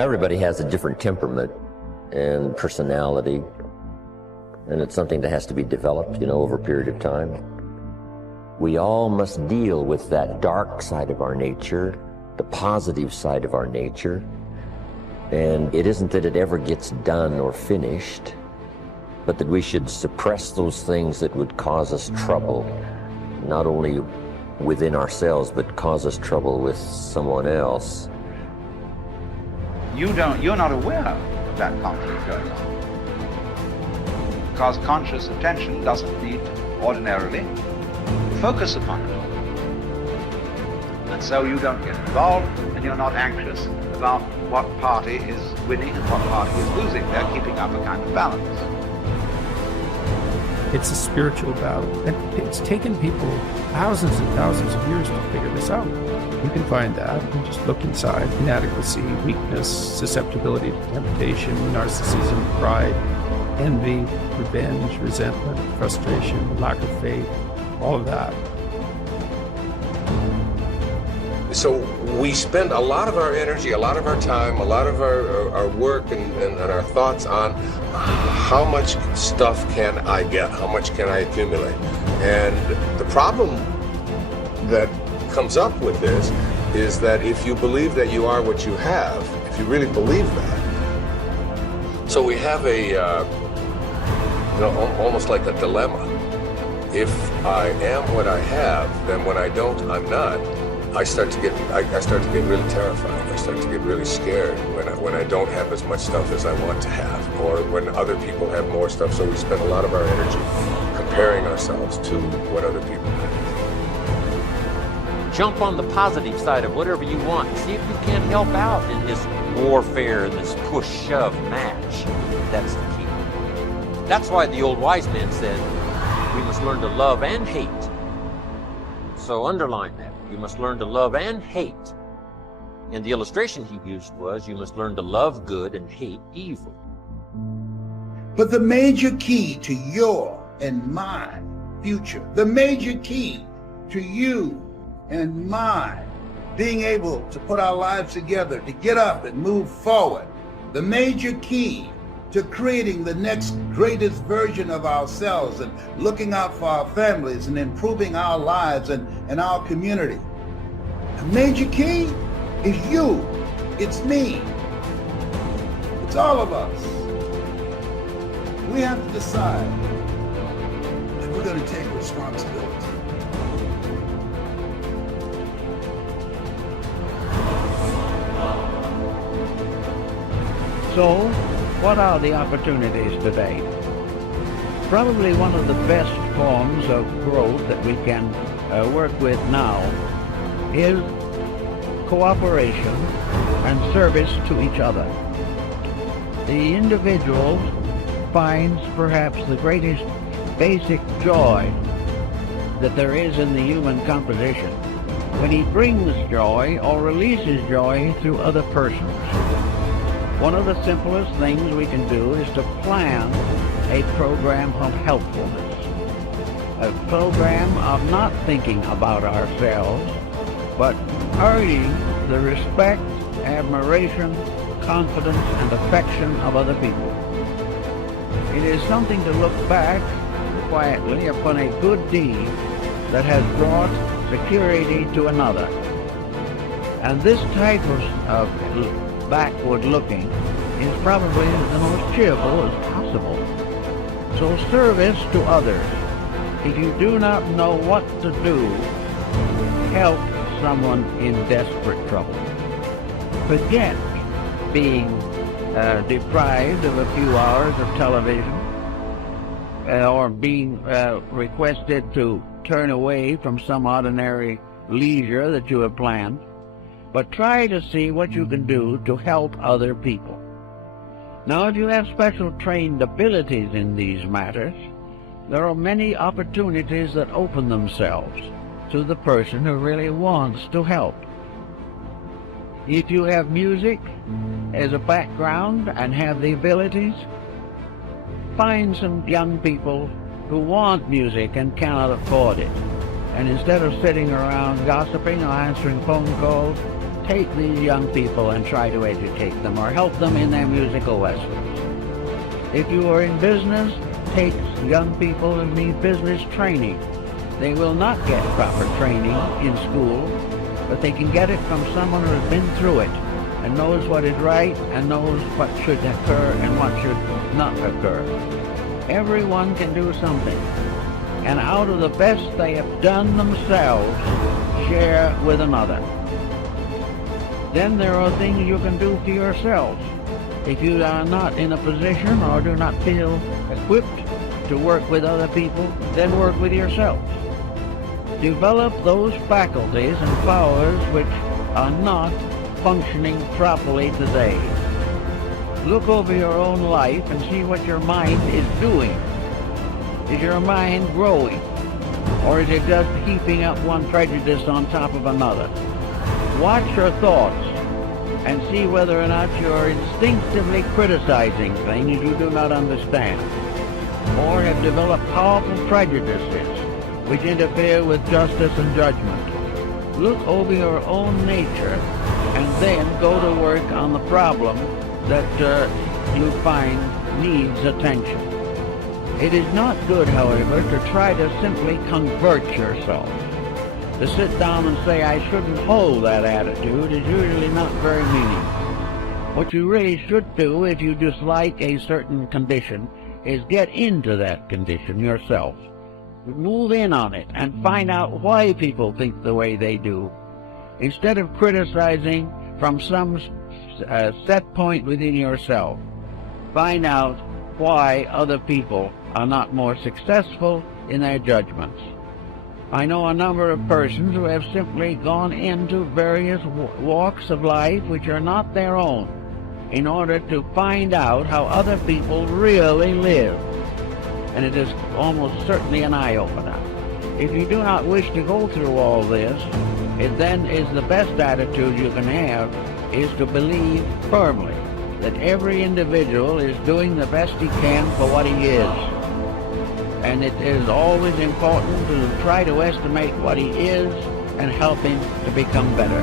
everybody has a different temperament and personality, and it's something that has to be developed, over a period of time. We all must deal with that dark side of our nature, the positive side of our nature, and it isn't that it ever gets done or finished, but that we should suppress those things that would cause us trouble, not only within ourselves, but cause us trouble with someone else. You're not aware of that conflict going on. Because conscious attention doesn't need ordinarily focus upon it. And so you don't get involved, and you're not anxious about what party is winning and what party is losing. They're keeping up a kind of balance. It's a spiritual battle, and it's taken people thousands and thousands of years to figure this out. You can find that and just look inside: inadequacy, weakness, susceptibility to temptation, narcissism, pride, envy, revenge, resentment, frustration, lack of faith, all of that. So we spend a lot of our energy, a lot of our time, a lot of our work and our thoughts on how much stuff can I get, how much can I accumulate. And the problem that comes up with this is that if you believe that you are what you have, if you really believe that, so we have almost like a dilemma. If I am what I have, then when I don't, I'm not. I start to get really terrified. I start to get really scared when I don't have as much stuff as I want to have, or when other people have more stuff. So we spend a lot of our energy comparing ourselves to what other people have. Jump on the positive side of whatever you want. See if you can't help out in this warfare, this push-shove match. That's the key. That's why the old wise man said, we must learn to love and hate. So underline that. You must learn to love and hate. And the illustration he used was, you must learn to love good and hate evil. But the major key to your and my future, the major key to you and mine being able to put our lives together, to get up and move forward, the major key to creating the next greatest version of ourselves and looking out for our families and improving our lives and our community. The major key is you. It's me. It's all of us. We have to decide that we're going to take responsibility. So, what are the opportunities today? Probably one of the best forms of growth that we can work with now is cooperation and service to each other. The individual finds perhaps the greatest basic joy that there is in the human composition when he brings joy or releases joy through other persons. One of the simplest things we can do is to plan a program of helpfulness, a program of not thinking about ourselves, but earning the respect, admiration, confidence, and affection of other people. It is something to look back quietly upon a good deed that has brought security to another. And this type of backward looking is probably the most cheerful as possible. So service to others. If you do not know what to do, help someone in desperate trouble. Forget being deprived of a few hours of television or being requested to turn away from some ordinary leisure that you have planned. But try to see what you can do to help other people. Now, if you have special trained abilities in these matters, there are many opportunities that open themselves to the person who really wants to help. If you have music as a background and have the abilities, find some young people who want music and cannot afford it. And instead of sitting around gossiping or answering phone calls, take these young people and try to educate them or help them in their musical lessons. If you are in business, take young people and need business training. They will not get proper training in school, but they can get it from someone who has been through it and knows what is right and knows what should occur and what should not occur. Everyone can do something, and out of the best they have done themselves, share with another. Then there are things you can do for yourselves. If you are not in a position or do not feel equipped to work with other people, then work with yourselves. Develop those faculties and powers which are not functioning properly today. Look over your own life and see what your mind is doing. Is your mind growing? Or is it just heaping up one prejudice on top of another? Watch your thoughts and see whether or not you're instinctively criticizing things you do not understand, or have developed powerful prejudices which interfere with justice and judgment. Look over your own nature and then go to work on the problem that you find needs attention. It is not good, however, to try to simply convert yourself. To sit down and say, I shouldn't hold that attitude, is usually not very meaningful. What you really should do if you dislike a certain condition is get into that condition yourself. Move in on it and find out why people think the way they do. Instead of criticizing from some set point within yourself, find out why other people are not more successful in their judgments. I know a number of persons who have simply gone into various walks of life which are not their own in order to find out how other people really live. And it is almost certainly an eye-opener. If you do not wish to go through all this, it then is the best attitude you can have is to believe firmly that every individual is doing the best he can for what he is. And it is always important to try to estimate what he is and help him to become better.